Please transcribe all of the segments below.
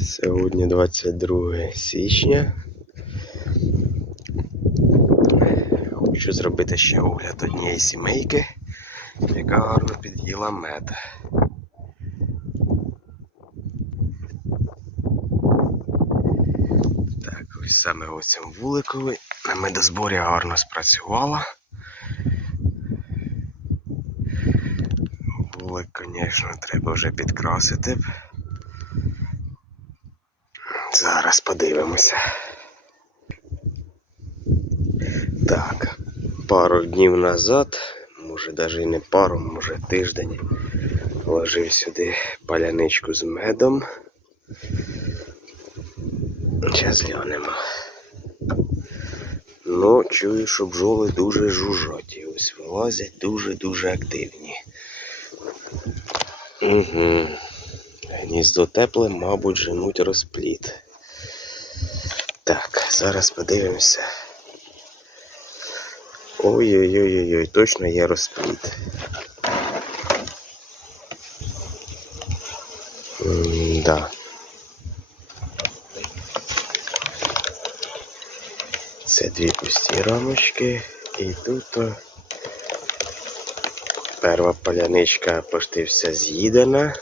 Сьогодні 22 січня. Хочу зробити ще огляд однієї сімейки, яка гарно під'їла мед. Так, ось саме цьому вуликові на медозборі гарно спрацювала. Вулик, звісно, треба вже підкрасити. Зараз подивимося. Так, пару днів назад, може навіть і не пару, може тиждень, вложив сюди паляничку з медом. Зараз глянемо. Ну, чую, що бджоли дуже жужжать. І ось вилазять дуже-дуже активні. Угу. Гніздо тепле, мабуть, женуть розпліт. Так, зараз подивимося. Ой-ой-ой-ой, точно є розпліт. Да. Це дві пусті рамочки. І тут о, перша паляничка почти вся з'їдена.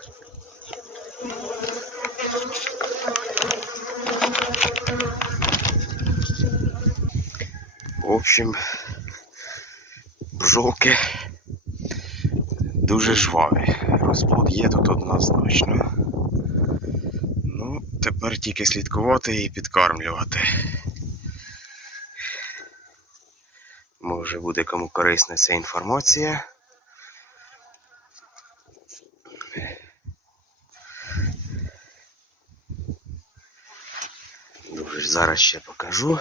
В общем, бжолки дуже жваві. Розплод є тут однозначно. Ну, тепер тільки слідкувати і підкармлювати. Може буде кому корисна ця інформація. Дуже зараз ще покажу.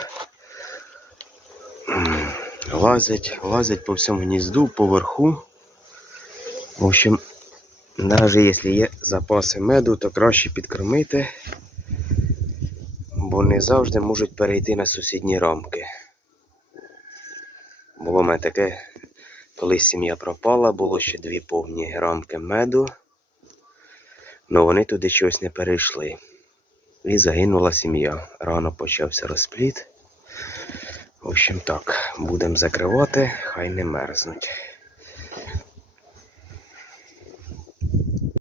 Лазять, лазять по всьому гнізду, поверху. В общем, навіть якщо є запаси меду, то краще підкормити, бо не завжди можуть перейти на сусідні рамки. Було в мене таке, коли сім'я пропала, було ще дві повні рамки меду, але вони туди чогось не перейшли. І загинула сім'я. Рано почався розпліт. В общем так, будемо закривати, хай не мерзнуть.